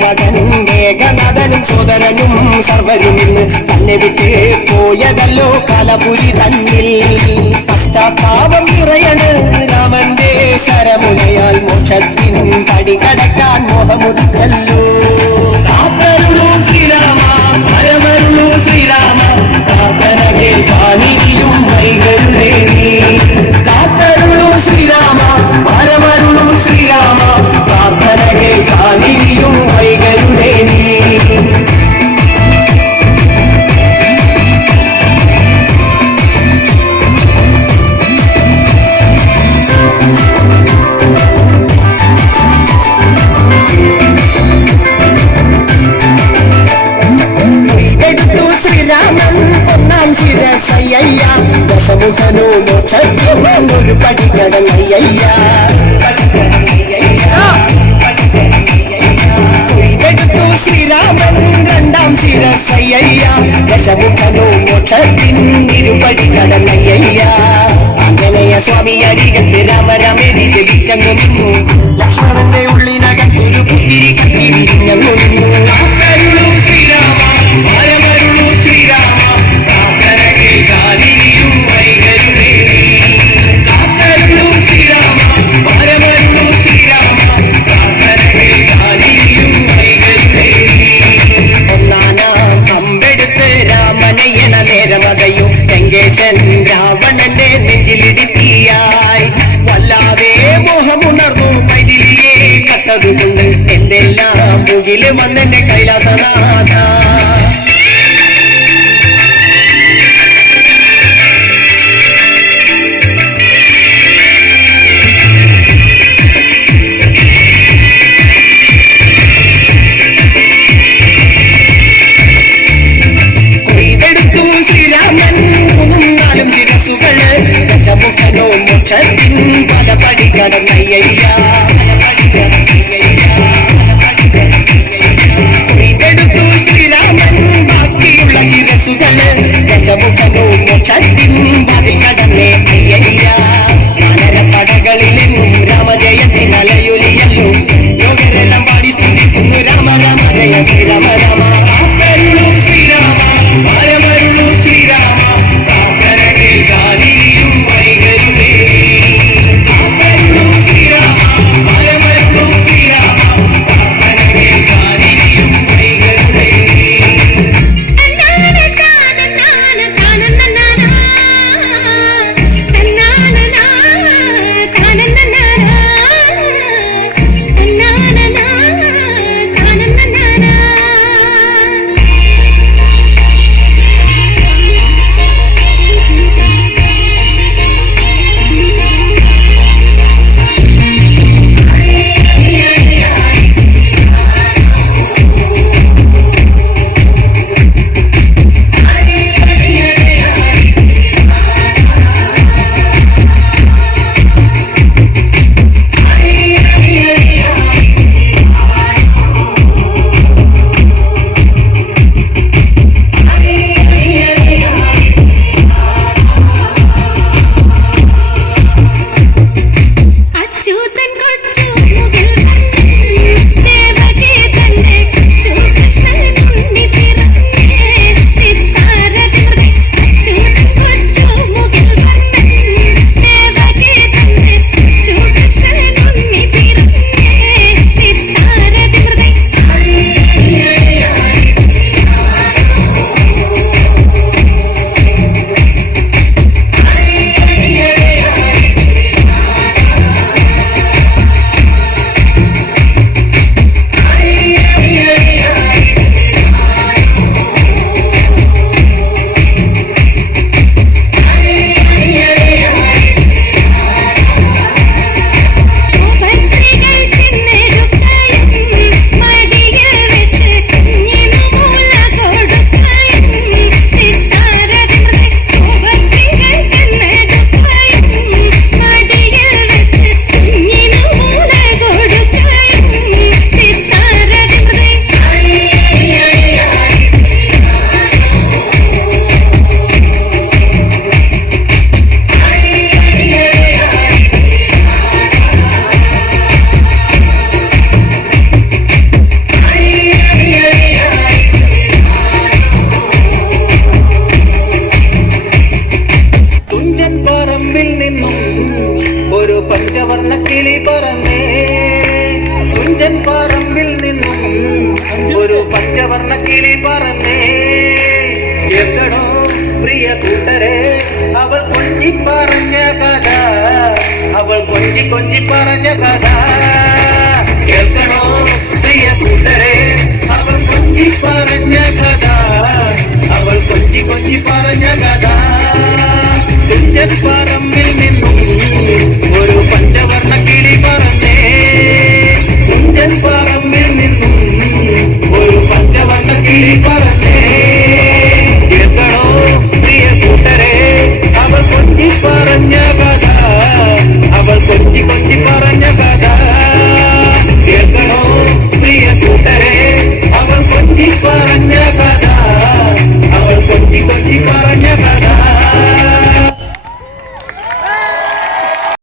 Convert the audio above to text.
മകൻ മേഘനാഥനും സോദരനും സർവരും തന്നെ വിട്ട് പോയതല്ലോ കലപുരി തന്നിൽ. പശ്ചാത്താപം നിറയണ് രാമന്റെ ശരമുനയാൽ മോക്ഷത്തിനും കടികടക്കാൻ കടക്കാൻ മോഹമുദിച്ചല്ലോ. ദശമുഖനോ മോക്ഷത്തിനും ഒരു പടി കടങ്ങയ്യ എടുത്തു ശ്രീരാമൻ രണ്ടാം ശിരസയ്യ ദശമുഖനോ മോക്ഷത്തിൻ ഇരുപടി കടങ്ങയ്യ അങ്ങനെയ സ്വാമി അരികത്ത് രാമരാമേരി ജപിച്ചങ്ങു നിന്നു ലക്ഷ്മണന്റെ ഉള്ളിനകം ഒരു പുത്തിരി കത്തി വിരിഞ്ഞങ്ങു നിന്നു കട്ടതുകൊണ്ട് എന്തെല്ലാം മുകിൽ വന്നെന്റെ കൈലാസനാഥ. മോക്ഷത്തിൻ പല പടി കടന്നയ്യ సుగమే దశముఖను చండింబది പറന്നേ. കുഞ്ചൻ പറമ്പിൽ നിന്നും ഒരു പച്ചവർണ കിളി പറന്നേ. കേൾക്കണോ പ്രിയ കൂട്ടരെ അവൾ കൊഞ്ചി പറഞ്ഞ കഥ. അവൾ കൊഞ്ചി കൊഞ്ചി പറഞ്ഞ കഥ. കേൾക്കണോ പ്രിയ അവൾ കൊഞ്ചി പറഞ്ഞ കഥ. അവൾ കൊഞ്ചി കൊഞ്ചി പറഞ്ഞ കഥ.